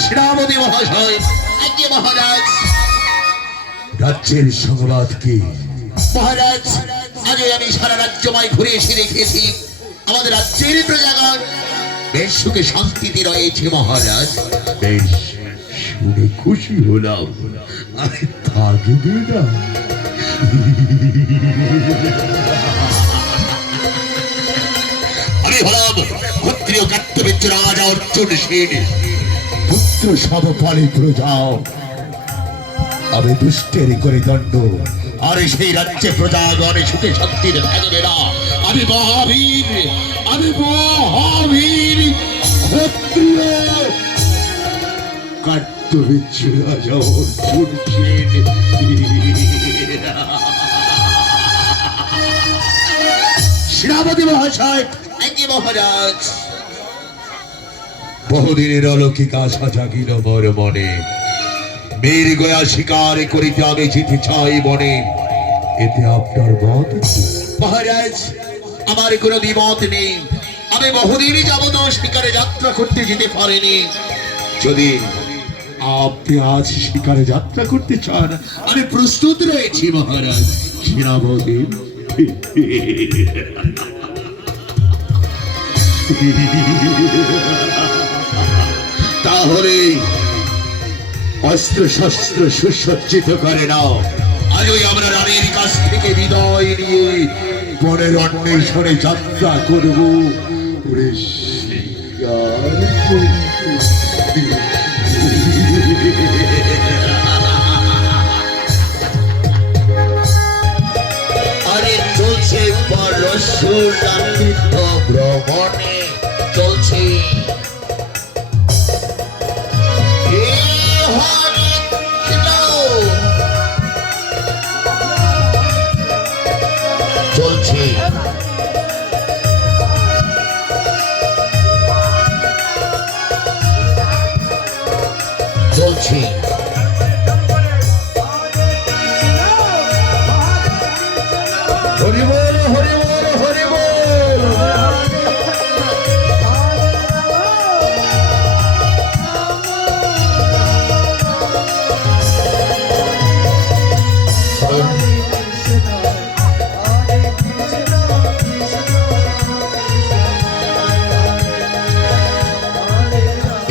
সেনাপতি মহাশয়, আজ্ঞে মহারাজ। রাজ্যের সংবাদ কি মহারাজ? আগে আমি সারা রাজ্যময় ঘুরে এসে দেখেছি আমাদের রাজ্যের প্রজাগণ বেশ সুখে শান্তিতে রয়েছে মহারাজ। বেশ শুনে খুশি হলাম। আরে থাকবে না? আমি হলাম ক্ষত্রিয় কার্তবীর্য রাজা অর্জুন সেন, পুত্র সবফলে প্রজা। আমি দুষ্টের করে দণ্ড, আর সেই রাজ্যে প্রজাগণ সুখে শান্তিতে থাকবে না। আমি মহাবীর, আমি মহাবীর ক্ষত্রিয় কার্তবীর্য রাজা অর্জুন সেন। সেনাপতি মহাশয়, আজ্ঞে মহারাজ। বহুদিনের অলৌকিক আশা জাগিল মোর মনে, বীর গয়া শিকার করিতে আমি যেতে চাই বনে। এতে আপনার মত? মহারাজ, আমার কোনো দ্বিমত নেই। আমি বহুদিন যাবত শিকারে যাত্রা করতে যেতে পারিনি। যদি আপনি আজ শিকারে যাত্রা করতে চান, আমি প্রস্তুত রয়েছি মহারাজ। সেনাপতি, তাহলে অস্ত্র শস্ত্র সুসজ্জিত করে নাও। আজই আমরা রানীর কাছ থেকে বিদায় নিয়ে বনের অন্বেষণে যাত্রা করব। আরে চলছে পরশুরাতীর্থ ভ্রমণে, চলছে চলছে চলছে হরি বল, হরি বল, হরি বল।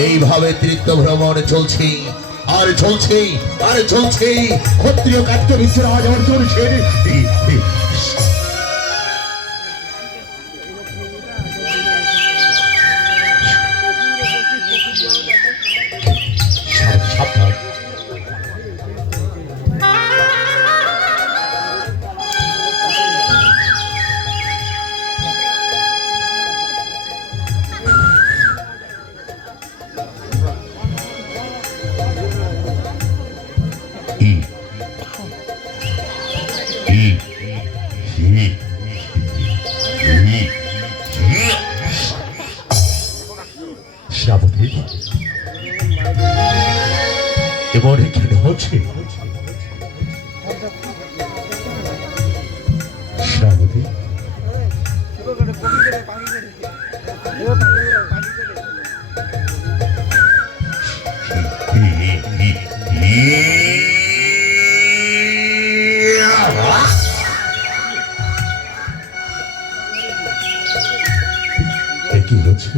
এইভাবে তীর্থ ভ্রমণ চলছে আর চলছে আর চলছে। ক্ষত্রিয় কার্তবীর্য রাজা অর্জুন সেন এবার এখানে হচ্ছে শ্রাবতী। কি হচ্ছে?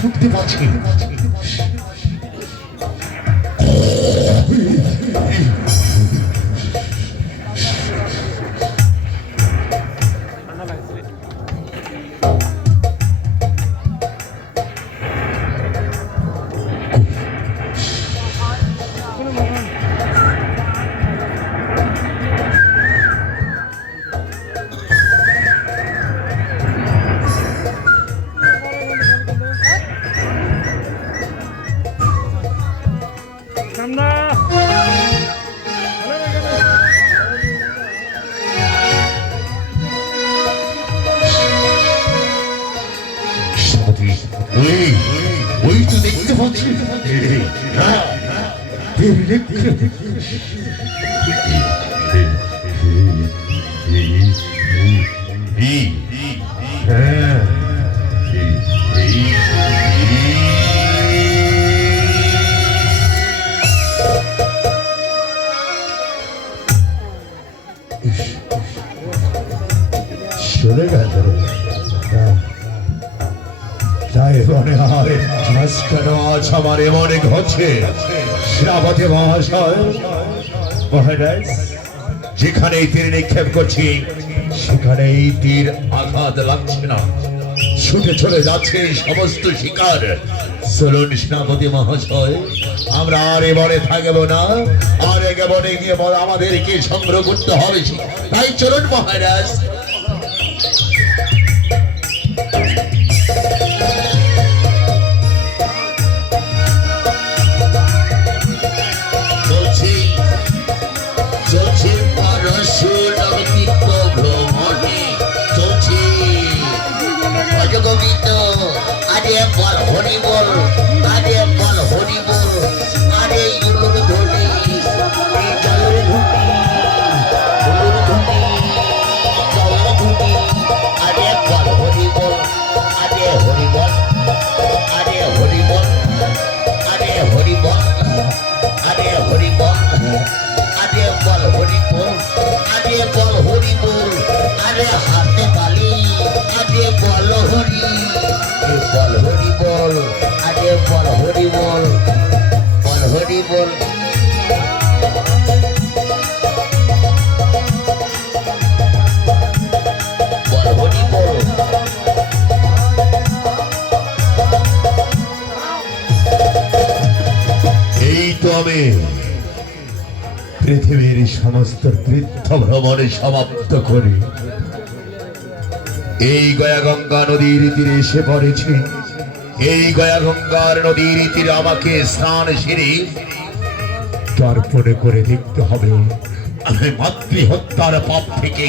শুনতে পাচ্ছি ওই ওই তো দেখতে পাচ্ছি হ্যাঁ, চলে গেল তাই মনে হয় কেন আজ আমার মনে ঘটছে সেনাপতি মহাশয় মহারাজ যেখানে তীর নিক্ষেপ করছি সেখানে এই তীর আঘাত লাগছে না, ছুটে চলে যাচ্ছে এই সমস্ত শিকার। চলুন সেনাপতি মহাশয়, আমরা আর এবারে থাকবো না, আর একে বনে গিয়ে আমাদেরকে সংগ্রহ করতে হবে, তাই চলুন মহারাজ। পৃথিবীর সমস্ত তীর্থ ভ্রমণে সমাপ্ত করে এই গয়া গঙ্গা নদীর তীরে এসে পড়েছি। এই গয়া গঙ্গার নদীর তীরে আমাকে স্নান সেরে তারপরে করে দেখতে হবে আমি মাতৃহত্যার পাপ থেকে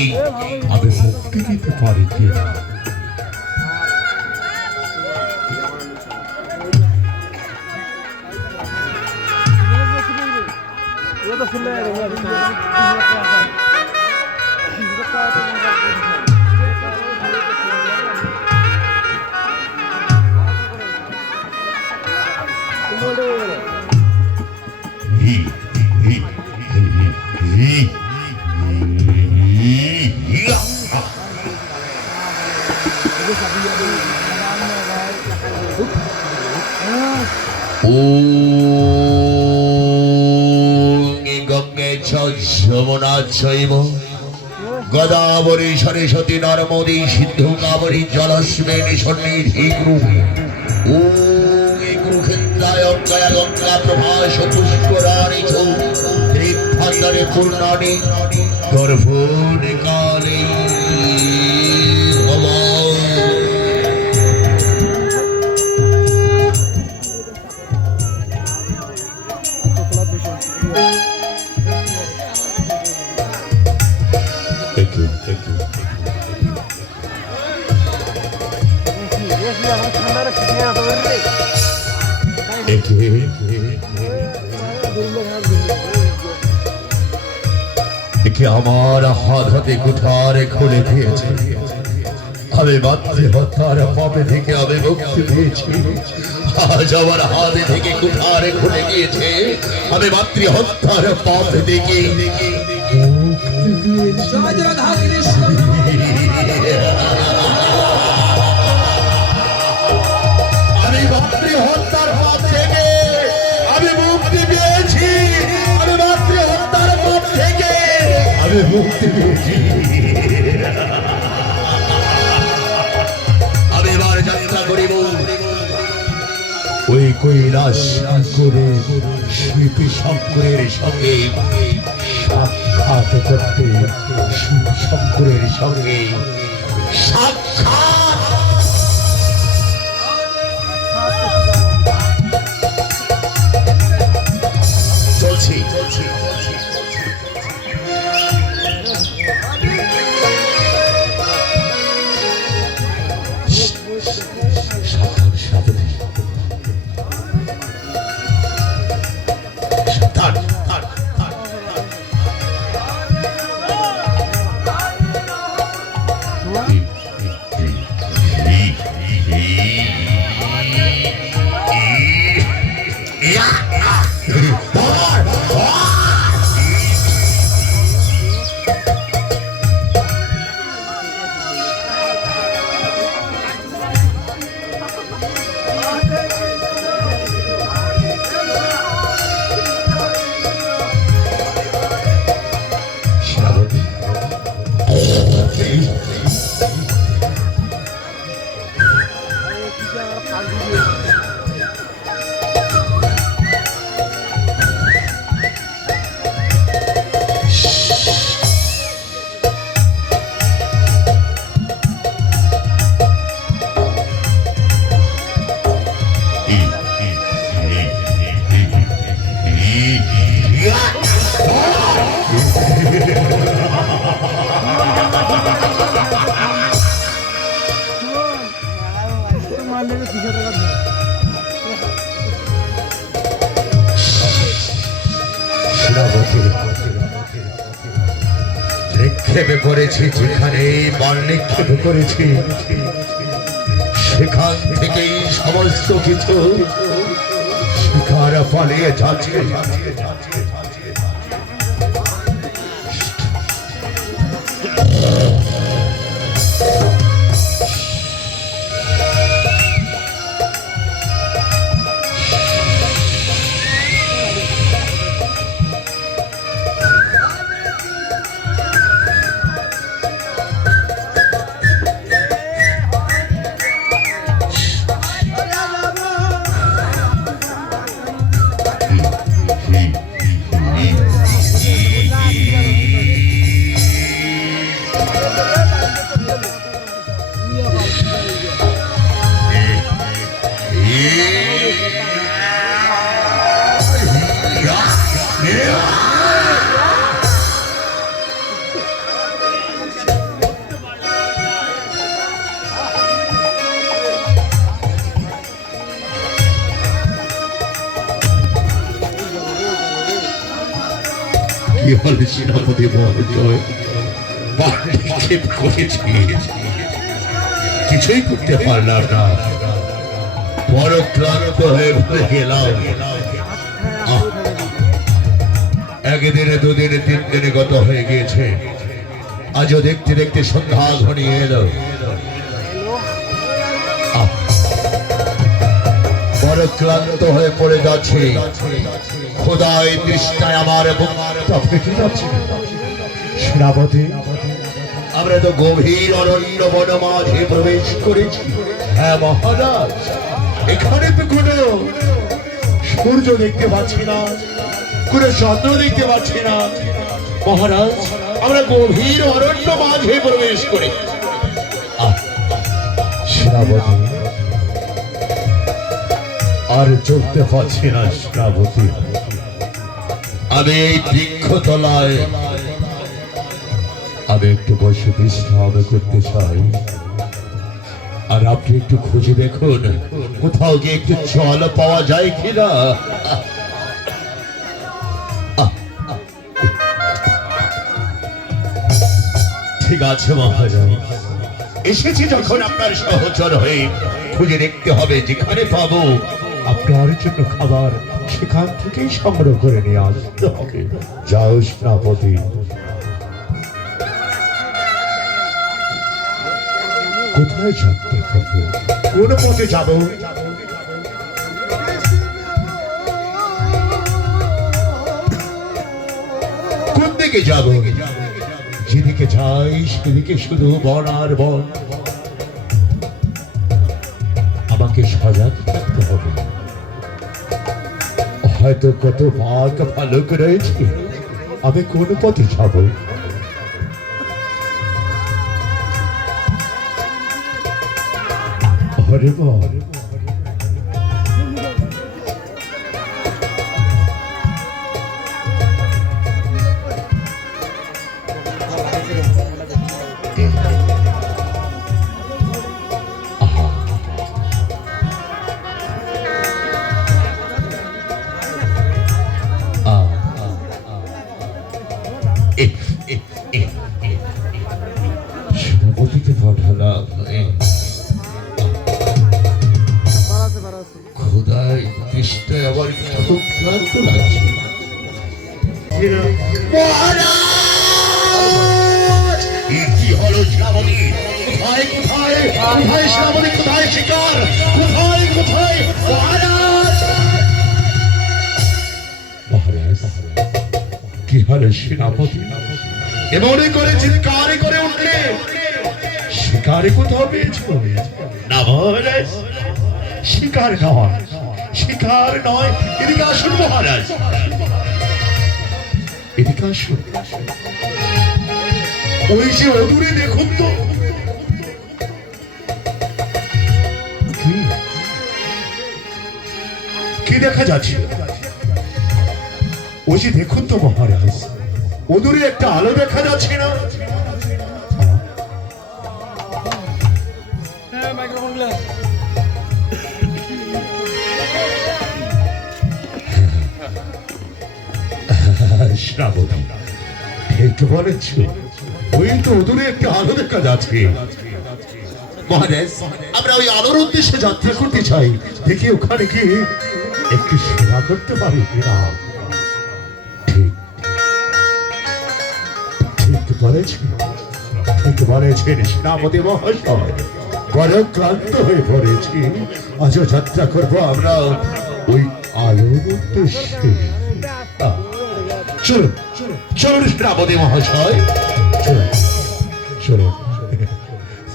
আমি মুক্তি দিতে পারি কিনা। যমুনা চৈব গদাবরী সরস্বতী নর্মদী সিন্ধু কাবরী জলস্মেনী সন্নিধি গ্রুপে গঙ্গায় গঙ্গা প্রভাস পুষ্করাণী তীর্থান্তরে পূর্ণানি গর্ভণ কালে আমার হাত হাতে কুঠার খুলে দিয়েছে। আমি মাতৃহত্যার পাপে থেকে আমি মুক্তি পেয়েছি। আজ আমার হাতে থেকে কুঠার খুলে গিয়েছে। আমি মাতৃহত্যার পাপ থেকে মুক্তি পেয়েছি। আমি মাতৃহত্যার পাপ থেকে আমি মুক্তি পেয়েছি। আমি মাতৃহত্যার পাপ থেকে আমি মুক্তি পেয়েছি। আমি এবার যাত্রা করিব ওই কৈলাস করে শিল্পী শঙ্করের সঙ্গে সাক্ষাৎ করতে। শঙ্করের সঙ্গে সাক্ষাৎ চলছি। সাবধানে ভেবে করেছি যেখানে বাল নিক্ষেপ করেছি সেখান থেকেই সমস্ত কিছু শিকার পালিয়ে যাচ্ছে। কি হলে সেনাপতি মহোদয়, বাল নিক্ষেপ করেছি, কিছুই করতে পারলাম না, বড় ক্লান্ত হয়ে পড়ে গেলাম। একদিনে দুদিনে তিন দিনে গত হয়ে গিয়েছে, আজও দেখতে দেখতে সন্ধ্যা ঘনিয়ে এলো। বড় ক্লান্ত হয়ে পড়ে যাচ্ছে, খোদায় তৃষ্ণায় আমার বুকটা ফেটে যাচ্ছে। সেনাপতি, আমরা তো গভীর অরণ্য বন মাঝে প্রবেশ করেছি। হ্যাঁ মহারাজ, এখানে তো কোনো সূর্য দেখতে পাচ্ছি না, কোনো চন্দ্র দেখতে পাচ্ছি না মহারাজ, আমরা গভীর অরণ্য মাঝে প্রবেশ করি। সেনাপতি, আর চলতে পারছি না সেনাপতি। আমি এই বৃক্ষতলায় আমি একটু বসে বিশ্রাম করতে চাই, আর আপনি একটু খুঁজে দেখুন কোথাও গিয়ে একটু জল পাওয়া যায় কিনা। ঠিক আছে মহারাজ, এসেছি যখন আপনার সহচর হয়ে খুঁজে দেখতে হবে, যেখানে পাবো আপনার জন্য খাবার সেখান থেকেই সংগ্রহ করে নিয়ে আসতে হবে। যাও সেনাপতি। কোথায় যাতে হবে? কোন পথে যাব? কোন দিকে যাব? যেদিকে যাই সেদিকে শুধু বন আর বন। আমাকে সজাগ থাকতে হবে। হয়তো কত ভাগ ভালুক রয়েছে, আমি কোন পথে যাব? হরে বল, সেনাপতিকে পাঠালাম, খোদায় তৃষ্ণায় আমার খুব ক্লান্ত লাগছে। মহারাজ, কি হলো সেনাপতি? কোথায় কোথায় কোথায় সেনাপতি? কোথায় শিকার? কোথায় কোথায় মহারাজ? মহারাজ, কি হলো সেনাপতি? এমনই করে চিৎকার করে উঠলে শিকারে কোথাও পেয়েছ? না মহারাজ, শিকার নয়, শিকার নয়। এদিকে আসুন মহারাজ, এদিকে আসুন। ওই যে অদূরে দেখুন তো, কি কি দেখা যাচ্ছে? ওই যে দেখুন তো মহারাজ, অদূরে একটা আলো দেখা যাচ্ছে না? শ্রাবণী, ঠিক বলেছ। ওই তো দূরে একটি আলো দেখা যাচ্ছে। মহারাজ, আমরা ওই আলোর উদ্দেশ্যে যাত্রা করতে চাই, দেখি ওখানে কি একটু সেবা করতে পারি কিনা। ঠিক ঠিক বলেছেন, ঠিক বলেছেন সেনাপতি মহাশয়। বড় ক্লান্ত হয়ে পড়েছি, আজ যাত্রা করবো আমরা ওই আলোর উদ্দেশ্যে। চলুন চলুন সেনাপতি মহাশয়, চলুন চলুন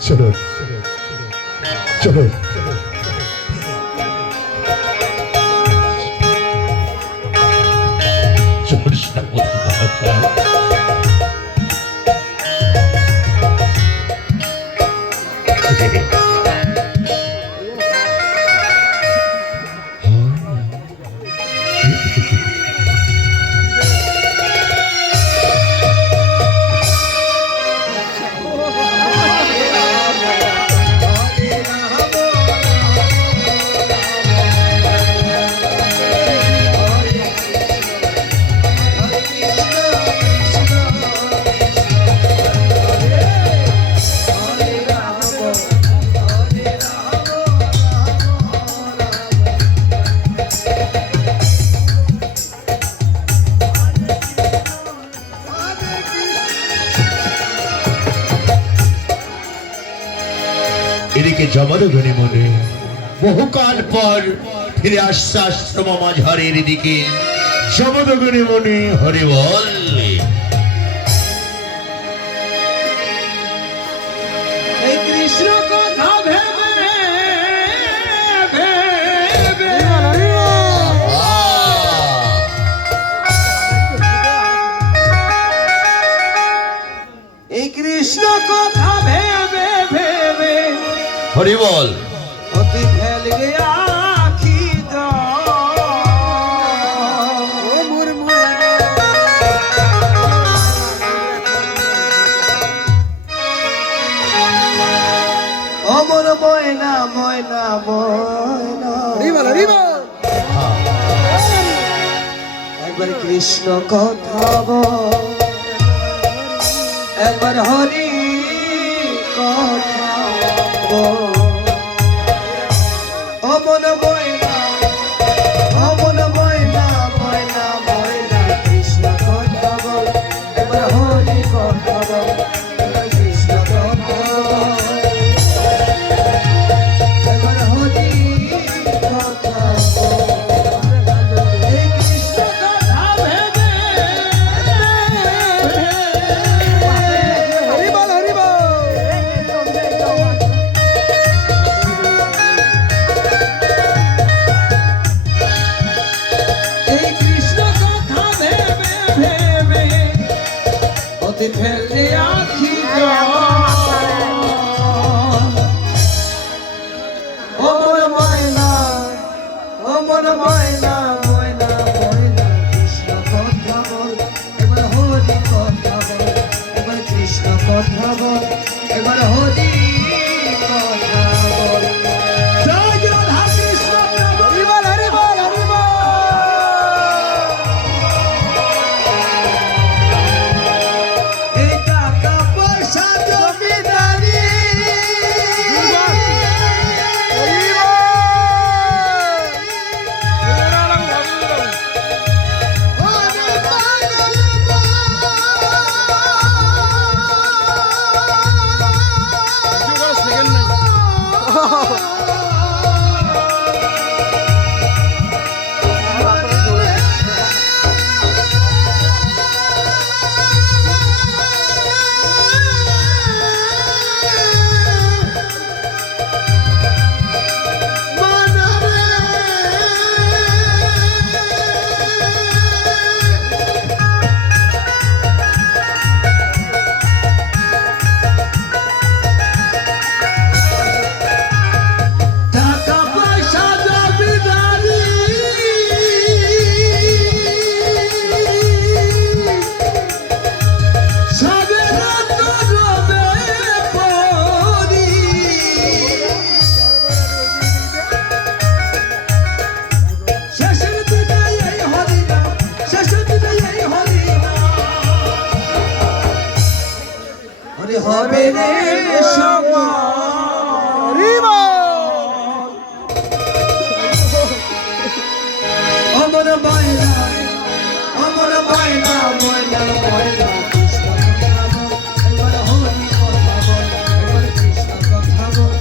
চলুন চলুন। চলুন সেনাপতি মহাশয়। এদিকে জমদগ্নি মনে বহুকাল পর ফিরে আসছে আশ্রম মাঝারের দিকে। জমদগ্নি মনে হরি বল। এই কৃষ্ণ কথা ভেবে ভেবে এই কৃষ্ণ কথা ভেবে ভেবে হরি বল। অতি ফেল গয়া আখি দো অমর ময়না ময়না ময়না একবার কৃষ্ণ কথা বল, একবার হরি কথা বল। অমন ময়না অমন ময়না ময়না ময়না কৃষ্ণ কথা বল, একবার হরি কথা বল, একবার কৃষ্ণ কথা বল, একবার হরি কথা বল। এই কৃষ্ণ কথা ভেবে হরি বল হরি বল। এই কৃষ্ণ কথা ভেবে ভেবে অতি ফেলে আখি অমর ময়না অমর ময়না ময়না ময়না কৃষ্ণ কথা বল, এবার হরি কথা বল, এবার কৃষ্ণ কথা বল, এবার হরি কথা বল। জয় রাধা কৃষ্ণ হরি বল হরি বল হরি বল। এই টাকা পয়সা জমিদারি ওরে হবে রে অমর ময়না অমর ময়না ময়না ময়না কৃষ্ণ কথা বল এবার হরি কথা বল এবার কৃষ্ণ কথা বল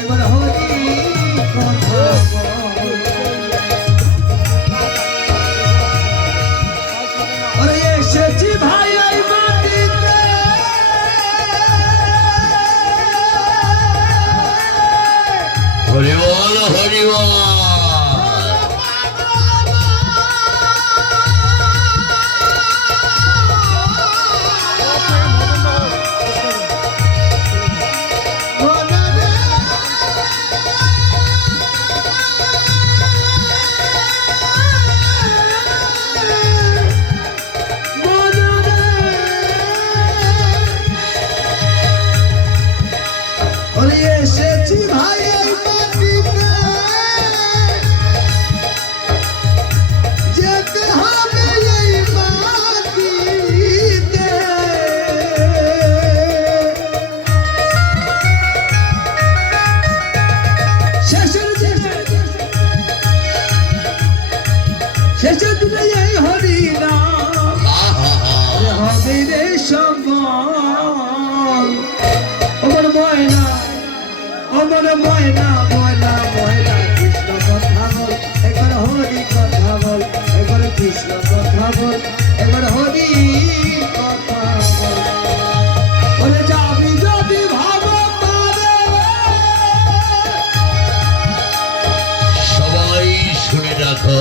এবার হরি কথা বল ওরে এসেছি ভাই এই মাটিতে হরি বল হরি বল। ওরে এসেছি ভাই এই মাটিতে যেতে হবে এই মাটিতে শেষের দিনে এই হরিনাম হবে রে সম্মান অমর ময়না অমর ময়না ময়না ময়না কৃষ্ণ কথা বল একবার হরি কথা বল একবার কৃষ্ণ কথা বল একবার হরি কথা বল বলে যাবি যদি ভাব পারে সবাই শুনে রাখো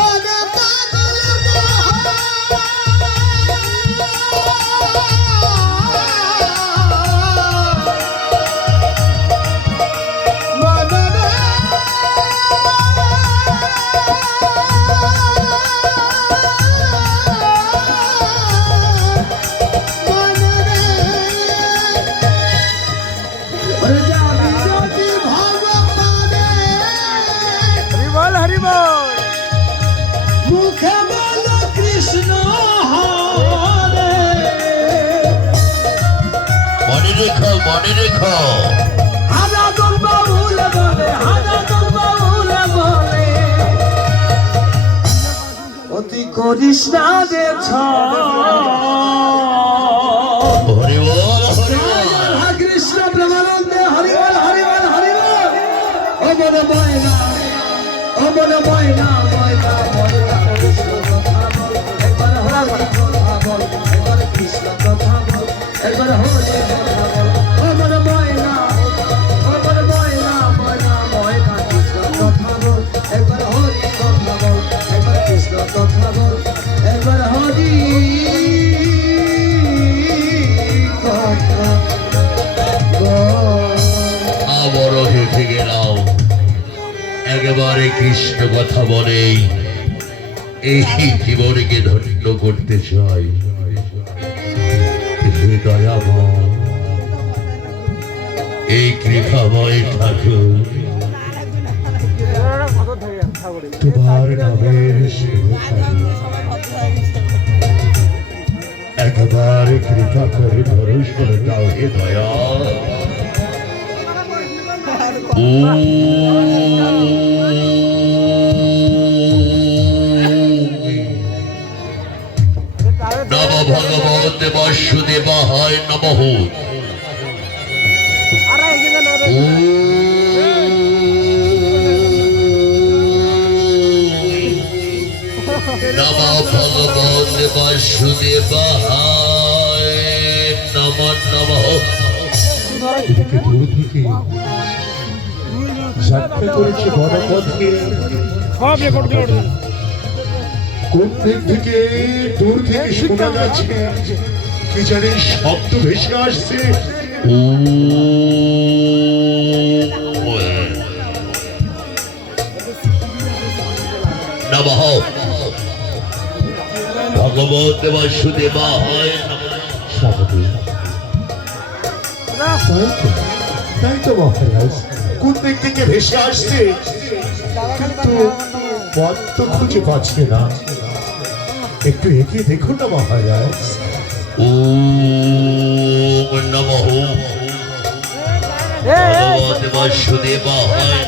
ওরে পাগল ওরে যাবি যদি ভাব পারে মুখে বল কৃষ্ণ হরে মনে রেখো মনে রেখো। হাজা গম্বা ভুলে বলে হাজা গম্বা ভুলে বলে অতি করিস না রে হরি বল হরি বল। কৃষ্ণ প্রেমানন্দে হরি বল হরি বল হরি বল অমর ময়না অমর ময়না ময়না ময়না কৃষ্ণ কথা বল একবার হরি কথা বল একবার কৃষ্ণ কথা বল একবার হরি কথা বল অমর ময়না ময়না ময়না কৃষ্ণ কথা বল একবার হরি কথা বল একবার কৃষ্ণ কথা বল একবার হরি কথা বল আবার হেঁটে গেলাম একেবারে কৃষ্ণ কথা বলেই এই জীবনকে ধন্য করতে চাই। হে দয়াময় এই কৃপাময় ঠাকুর তোমার নামের সেবকারী একবার কৃপা করে দর্শন দাও হে দয়া। নম ভগবতে বাসুদেবায় নমঃ। নম ভগবতে বাসুদেবায় নমঃ নমঃ। এদিকে দূর থেকে যাত্রা করেছে বড় পথে কোন দিক থেকে দূর থেকে শোনা যাচ্ছে কি জানি শব্দ ভেসে আসছে। নমঃ ভগবতে বাসুদেবায় নমঃ। স্বাগত। তাই তো মহারাজ কোন দিক থেকে ভেসে আসছে কিন্তু পথ তো খুঁজে পাচ্ছে না। একটু এগিয়ে দেখুন না মহারাজ। ওম নমঃ ভগবতে বাসুদেবায়।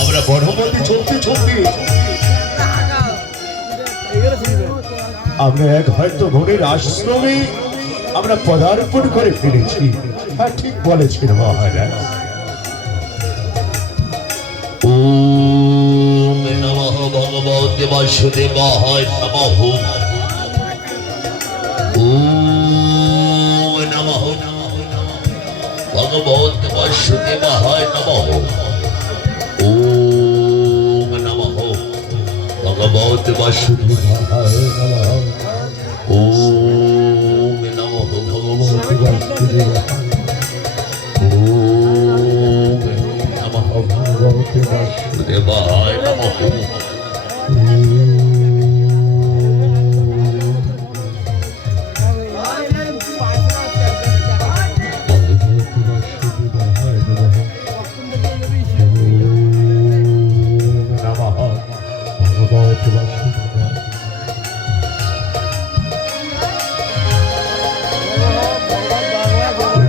আমরা বনপথে চলতে চলতে আমরা এক হয়তো মনের আশ্রমে আমরা পদার্পণ করে ফেলেছি। হ্যাঁ, ঠিক বলেছেন মহারাজ। ওম নমঃ ভগবতে বাসুদেবায় নমঃ। ওম নমঃ ভগবতে বাসুদেবায় নমঃ। ওম নমঃ ভগবতে বাসুদেবায় নমঃ। ওম নমঃ ভগবতে বাসুদেবায়। ওম নমঃ ভগবতে বাসুদেবায় নমঃ।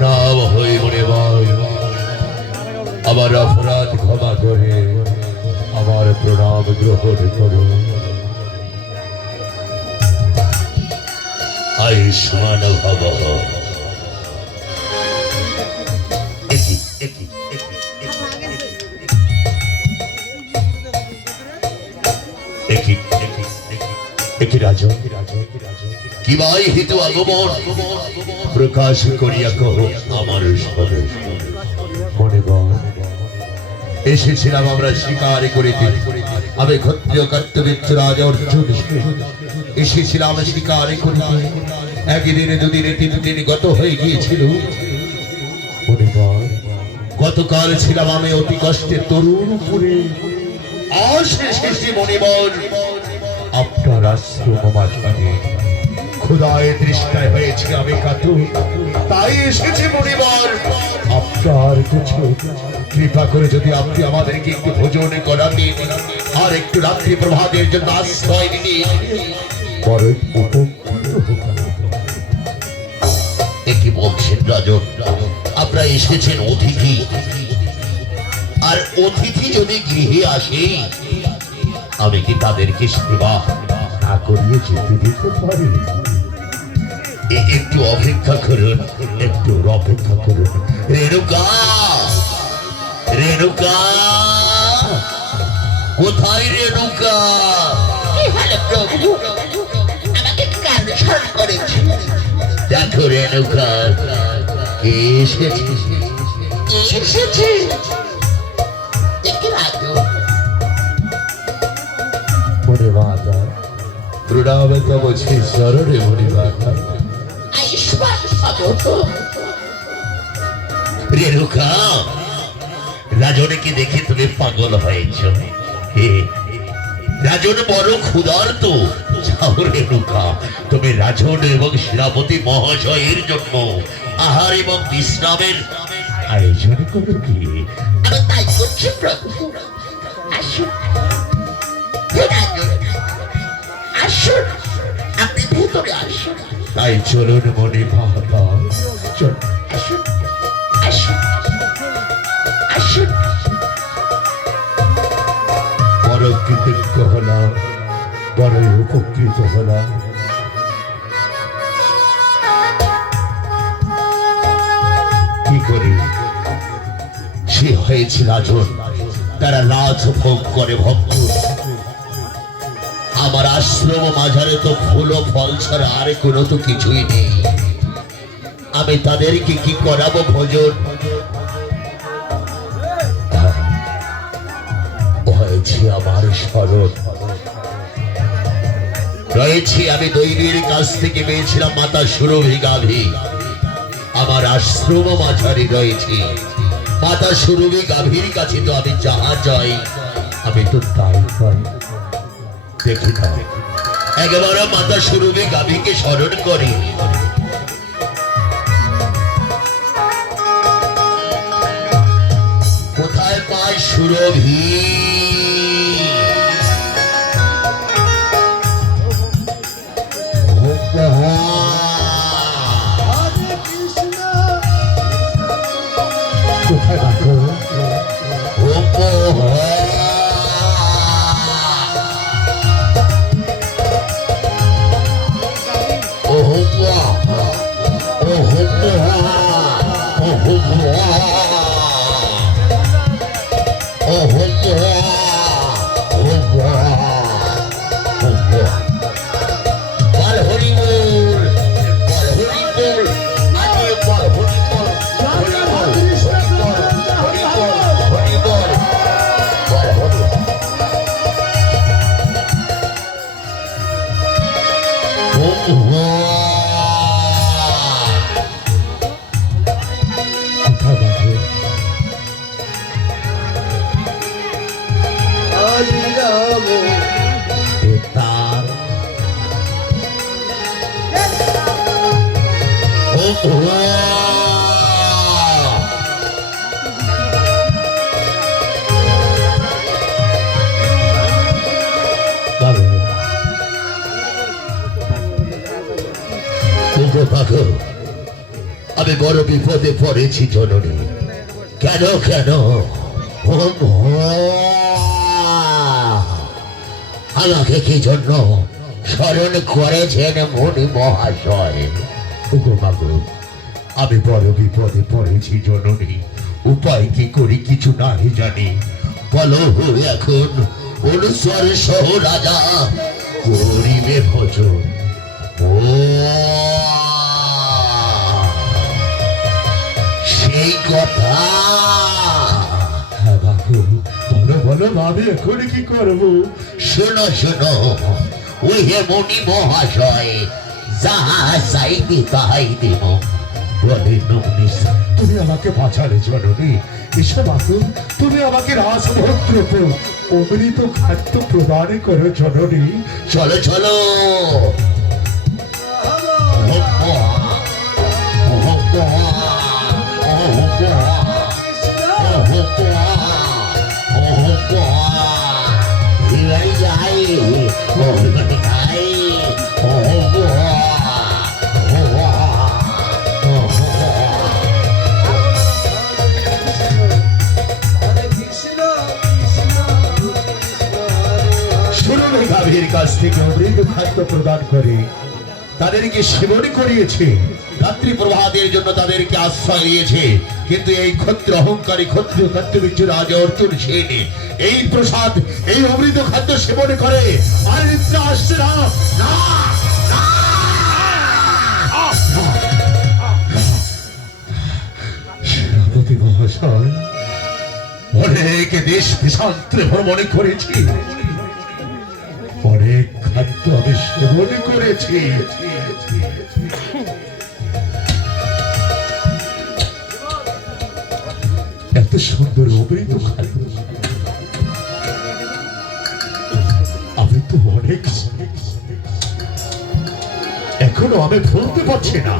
নাম হই মনে ভাই, আমার অপরাধ ক্ষমা করে আমার প্রণাম গ্রহণ করো। আয়ুষ্মান ভব। কি ভাই হিতু আগমন প্রকাশ করিয়া কহ আমার স্বদেশ। মনে কর এসেছিলাম আমরা শিকার করিতে, আমি ক্ষত্রিয় কর্তব্য রাজা অর্জুন এসেছিলাম শিকার করিতে। একদিনে দুদিনে তিন দিন গত হয়ে গিয়েছিল। মনে কর গতকাল ছিলাম আমি অতি কষ্টে তরুণপুরে, আজ এসেছি মনিবর আপনার আশ্রম মাঝখানে। ক্ষুধায় তৃষ্ণায় হয়েছে আমি কাতর, তাই এসেছি মনিবর আপনার কিছু কৃপা করে যদি আপনি আমাদেরকে একটু ভোজন করাতেন আর একটু রাত্রি প্রভাতের জন্য আশ্রয় দিতেন, বড় উপকৃত হতাম। কি বলছেন রাজন? আপনারা এসেছেন অতিথি, আর অতিথি যদি গৃহে আসে আমি কি তাদেরকে সেবা না করিয়ে যেতে দিতে পারি? একটু অপেক্ষা করুন, একটু অপেক্ষা করুন। রেণুকা, রেণুকা কোথায় রেণুকা? আমাকে কাল স্মরণ করেছে। দেখো রেণুকা কে এসেছে। এসেছে একটু আগে। মনে মাতা প্রণাম তব শ্রী শরণে মনে মাতা। আয়ুষ্মান ভব। রেণুকা, রাজনকে দেখে তুমি পাগল হয়েছ। রাজন বড় ক্ষুধার্ত। যাও রেণুকা, তুমি রাজন এবং সেনাপতি মহাশয়ের জন্য আহার এবং বিশ্রামের আয়োজন করো। কি আমি তাই করছি প্রভু। আসুন হে রাজন, আসুন, আপনি ভেতরে আসুন। তাই চলুন মনে মাতা, চল। আসুন, আসুন, আসুন। বড় কৃতজ্ঞ হলাম, বড় উপকৃত হলাম। কি করি সে হয়েছে রাজন, তারা লাজ ভোগ করে ভক্ত। আমার আশ্রম মাঝারে তো ফুল ও ফল ছাড়া আর কোনো তো কিছুই নেই। আমি তাদেরকে কি করাবো ভোজন? হয়েছে আমার স্মরণ, রয়েছি আমি দৈবীর কাছ থেকে পেয়েছিলাম মাতা সুরভি গাভী। আমার আশ্রম মাঝারি রয়েছে মাতা সুরভি গাভীর কাছে, তো আমি যাহা চাই আমি তো তাই পাই। দেখি না একেবারে মাতা স্বরূপে গাভীকে স্মরণ করি। কোথায় পায় সুরভি? কোথায় রাখো? আমি বড় বিপদে পড়েছি জননী। কেন কেন আমাকে কি জন্য স্মরণ করেছেন মণি মহাশয়? আমি বড় বিপদে পড়েছি জননী, উপায় কি করি কিছু নাই জানি। বলো এখন অনুসর সহ রাজা করিবে ভজন। সেই কথা হ্যাঁ বাবু, বলো বলো আমি এখন কি করবো? শোনো শোনো, ওই হে মণি মহাশয় যাহা চাইবে তাহাই দেব। বলে নমিস, তুমি আমাকে বাঁচালে জননী। এসব বাবু, তুমি আমাকে রাজভদ্র অমৃত খাদ্য প্রদান করো জননী। চলো চলো। গাভীর কাছ থেকে অমৃত খাদ্য প্রদান করে তাদেরকে সেবন করিয়েছে, রাত্রি প্রভাতের জন্য তাদেরকে আশ্রয় দিয়েছে। কিন্তু এই ক্ষত্র অহংকারী ক্ষত্রিয় ক্ষত্রবীর্য রাজা অর্জুন সেন এই প্রসাদ এই অমৃত খাদ্য সেবন করে আর নিদ্রা আসছে না। সেনাপতি মহাশয়, অনেক দেশ দেশান্তরে ভ্রমণ করেছি, অনেক খাদ্য আমি সেবন করেছি। এত সুন্দর অমৃত খাদ্য আমি তো অনেক এখনো আমি বলতে পারছি না।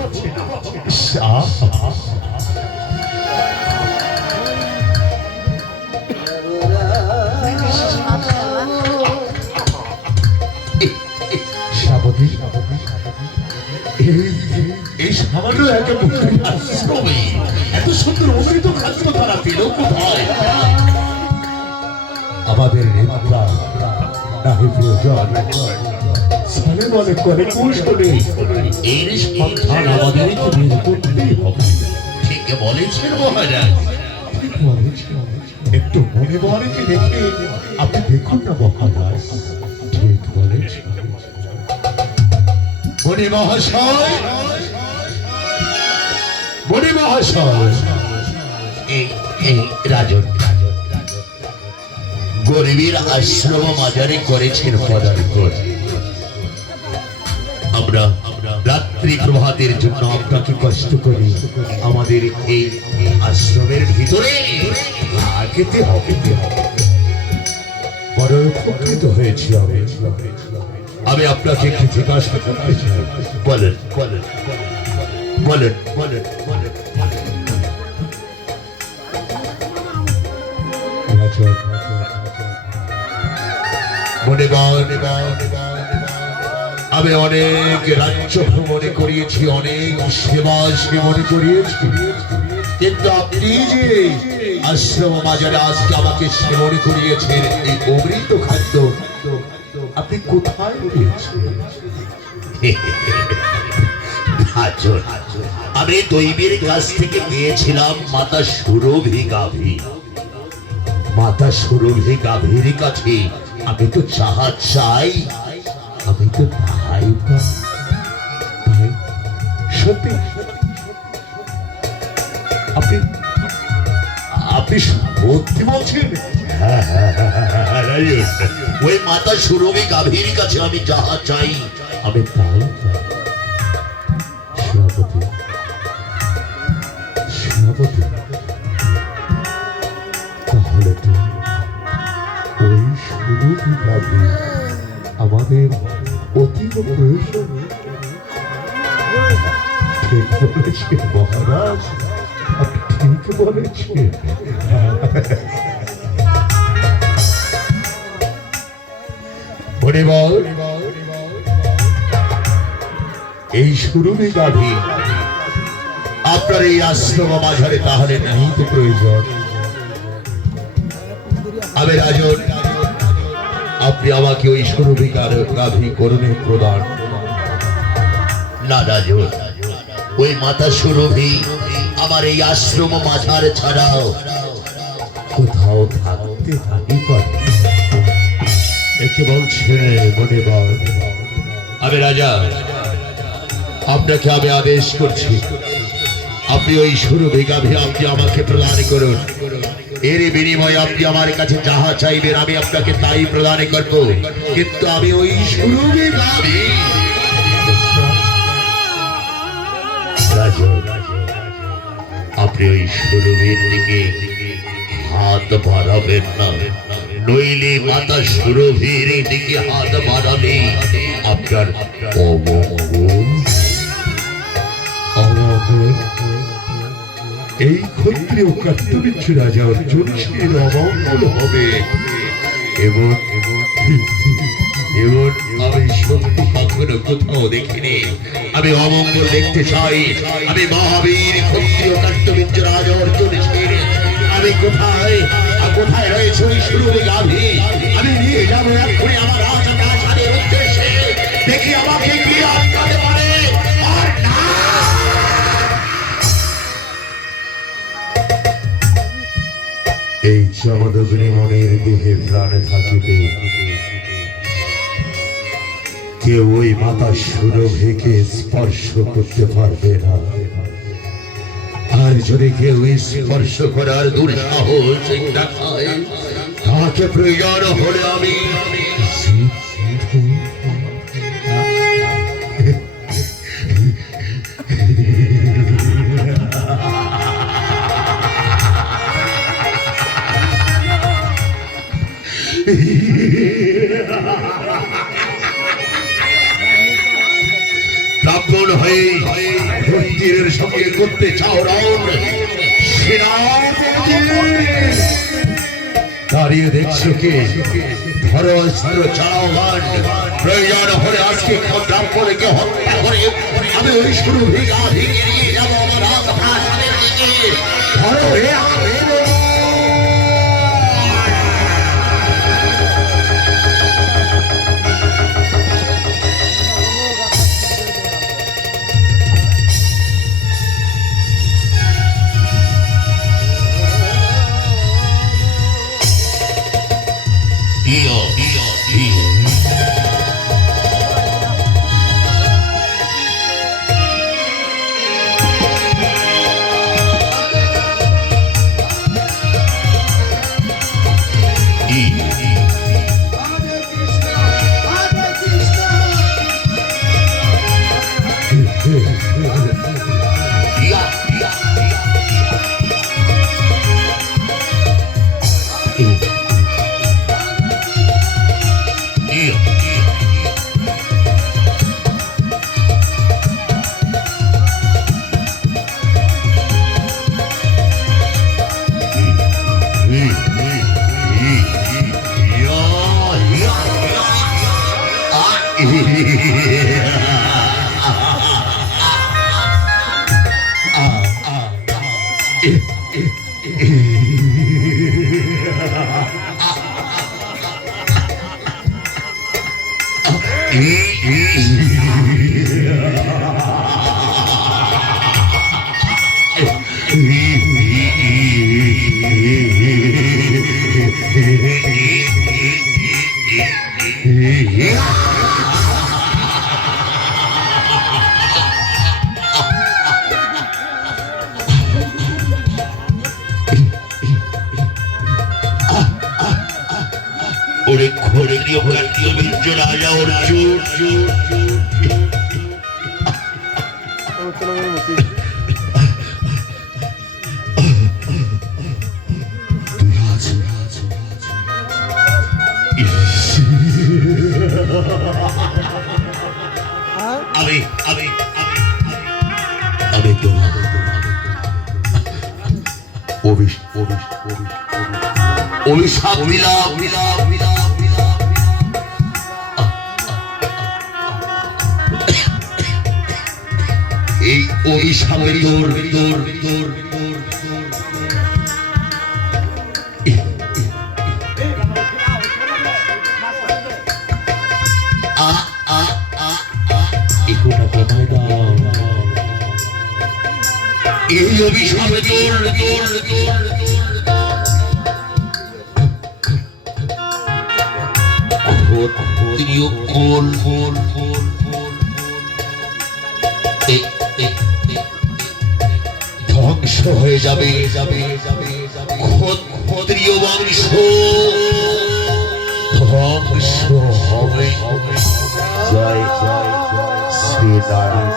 এই সামান্য একটা আশ্রমে এত সুন্দর অমৃত খাদ্য তারা পেল কোথায়? আমাদের নেতা নাহি প্রয়োজন, সালে মনে করে কষ্ট নেই। এর সন্ধান আমাদেরকে বের করতেই হবে। ঠিক বলেছেন মহারাজ। একটু মনে মনেকে দেখে আপনি দেখুন না মহারাজ, ঠিক বলেছেন। মণি মহাশয়, মণি মহাশয়, এই রাজন গরিবের আশ্রম মাজারে করেছেন পদার্পণ। আমরা রাত্রি প্রভাতের জন্য আপনাকে কষ্ট করি আমাদের এই আশ্রমের ভিতরে খেতে হবে। বড় উপকৃত হয়েছি আমি। আমি আপনাকে একটু জিজ্ঞাসা করতে চাই। বলেন বলেন বলেন বলেন বলেন। আমি অনেক রাজ্য ভ্রমণে করিয়েছি, অনেক সেবা সেবনে করিয়েছি, কিন্তু আপনি যে আশ্রম বাজারে আজকে আমাকে সেবন করিয়েছেন এই অমৃত খাদ্য, আপনি কোথায় পেয়েছেন? আমি দৈবের কাছ থেকে পেয়েছিলাম মাতা সুরভি গাভী। মাতা সুরভি গাভীর কাছে আমি তো যাহা চাই আমি তো তাই পাই। সত্যি আপনি আপনি সত্যি বলছেন? ওই মাতা সুরভি গাভীর কাছে আমি যাহা চাই আমি তাই পাই। সেনাপতি সেনাপতি, তাহলে তো ওই সুরভি গাভী আমাদের অতীব প্রয়োজন। ঠিক বলেছেন মহারাজ, আপনি ঠিক বলেছেন। এই সুরভি গাভী আপনার এই আশ্রম মাঝারে তাহলে নাই তো প্রয়োজন। আমি রাজন, আপনি আমাকে ওই সুরভি গাভী করুণে প্রদান। না রাজন, ওই মাতা সুরভি আমার এই আশ্রম মাঝার ছাড়াও কোথাও থাকতে থাকি পারে। একে বলছে মনে বল। আমি রাজা, আপনাকে আমি আদেশ করছি, আপনি ওই সুরভি গাভী আপনি আমাকে প্রদান করুন। এর বিনিময়ে আপনি আমার কাছে যাহা চাইবেন আমি আপনাকে তাই প্রদান করব, কিন্তু আমি ওই সুরভি গাভী আপনি ওই সুরভির দিকে হাত বাড়াবেন না, নইলে মাতা সুরভির দিকে হাত বাড়ালে আপনার অমঙ্গল। এই ক্ষত্রিয় কার্তবীর্য রাজা অর্জুন সের অমঙ্গল হবে এবং এবং আমি সত্যি কখনো কোথাও দেখিনি। আমি অমঙ্গল দেখতে চাই। আমি মহাবীর ক্ষত্রিয় কার্তবীর্য রাজা অর্জুন সের আমি কোথায় কোথায় রয়েছে ওই সুরভি গাভী আমি নিয়ে যাবো এক্ষুনি আমার রাজপ্রাসাদের উদ্দেশ্যে। দেখি আমাকে কি আটকাতে পারে। আর না, এই চমদগ্নি মনের দেহে প্রাণে থাকিবে কেউ ওই মাতা সুরভিকে স্পর্শ করতে পারবে না। আর যদি কেউ স্পর্শ করার দুঃসাহস দেখায় তাকে প্রয়োজন হলে আমি ব্রাহ্মণ হয়ে মন্দিরের সঙ্গে করতে চাও রাউন্ড দাঁড়িয়ে দেখছো কে? ধরো অস্ত্র, চালাও গান। প্রয়োজন হলে আজকে ব্রাহ্মণকে হত্যা করে আমি ওই সুরভি গাভী নিয়ে যাবো আমার রাজপ্রাসাদের দিকে। ধরো হে ওরে ক্ষত্রিয় কার্তিয় বীর্য রাজা অর্জুন, তুই আজ আমি আমি আমি আমি তোমার অভিশাপ দিলাম এই অভিশাপে তোর এই অভিশাপে তোর ক্ষত্রিয় কোল ধ্বংস হয়ে যাবে ক্ষত্রিয় বংশ ধ্বংস হবে। জয় জয় শ্রীনারায়ণ।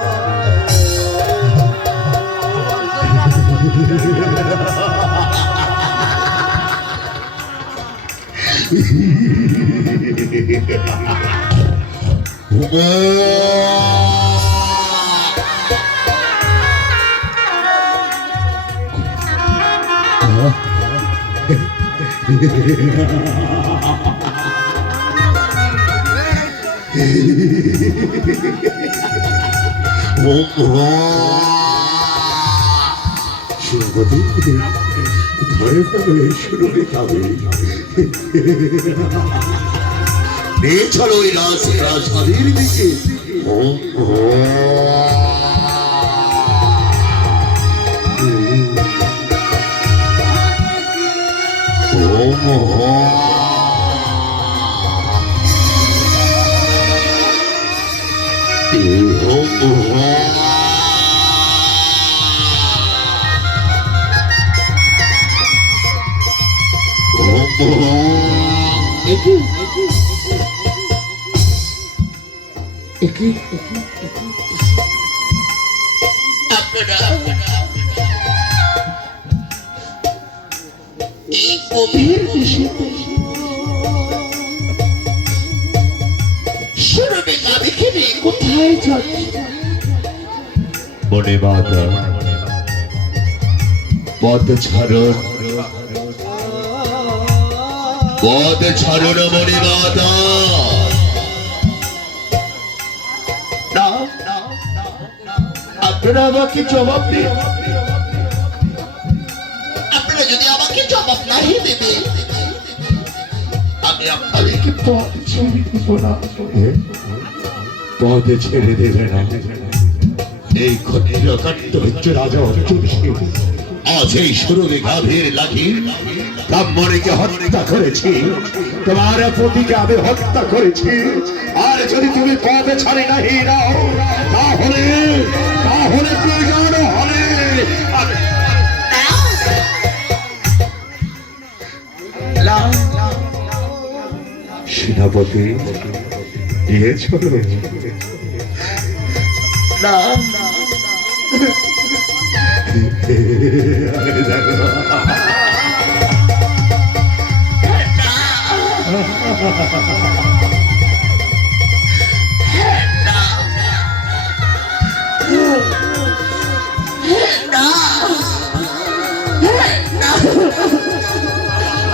ধরে ফেলো শুরু খাবে নিয়ে চলো ওই রাজধানীর দিকে। এই গভীর সুরবে গাবিকে নিয়ে কোথায় যাচ্ছি? মনে মাতা পথ ছাড়ুন মনে মাতা। আপনারা আমাকে জবাব দিন। আপনারা যদি আমাকে জবাব নাই দেবে, আমি আপনাদেরকে পথ ছেড়ে দেব না। পথ ছেড়ে দেবে না। এই ক্ষত্রিয় কার্তবীর্য রাজা অর্জুন আজ এই সুরভি গাভীর লাঠির ব্রাহ্মণীকে হত্যা করেছি, তোমার পতিকে আমি হত্যা করেছি। আর যদি তুমি পথে ছাড়ি নাহি নাও, তাহলে প্রয়োজন হলে সেনাপতি নিয়ে চলো। না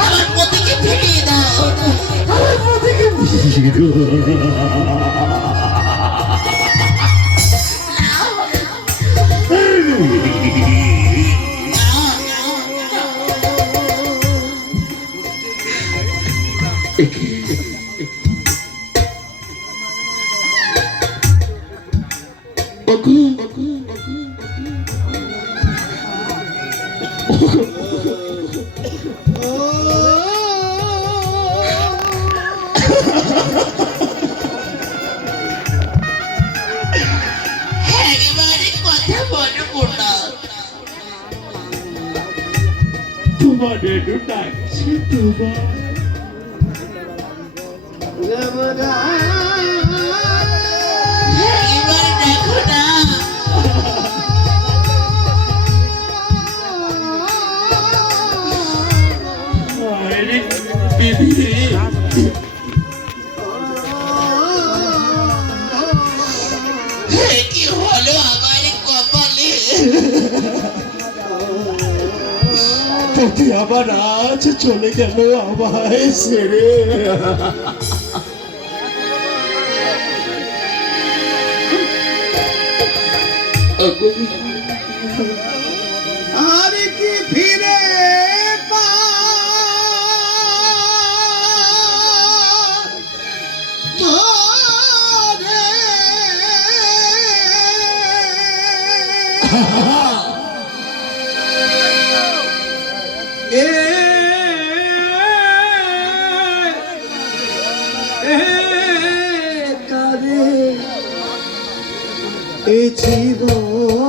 আমার পতিকে ফিরিয়ে দাও, আমার পতিকে একবারে কথা বলবো না। তোমার একটু ডাকছে তোমার। এবার দেখো না, আরে বিধি, কি হলো আমার কপালে? পতি আবার আজ চলে গেল আমায় ছেড়ে। আর কি ফিরে জীবন